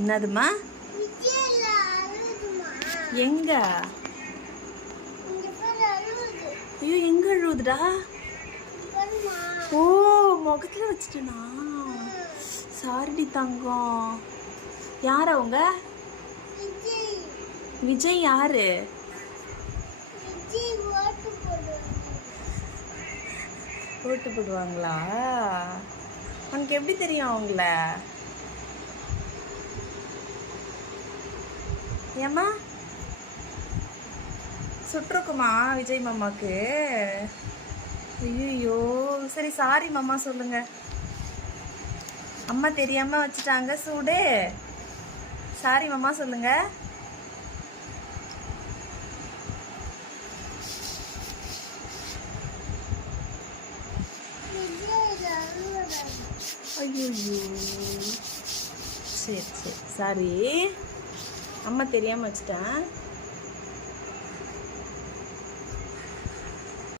என்னதுமா? எங்க? ஐயோ எங்க அழுவுதுடா? ஓ முகத்துல வச்சுட்டேனா? சாரிடி தங்கம். யார் அவங்க? விஜய் யாரு? ஓட்டு போடுவாங்களா? உனக்கு எப்படி தெரியும் அவங்கள? ஏம்மா சுற்றுக்குமா விஜய் மாமாக்கு? ஐயோ சரி சாரி மாமா சொல்லுங்க. அம்மா தெரியாம வச்சுட்டாங்க சூடு. சாரி மாமா சொல்லுங்க. ஐயோ சரி சரி சாரி, அம்மா தெரியாம வச்சுட்டேன்.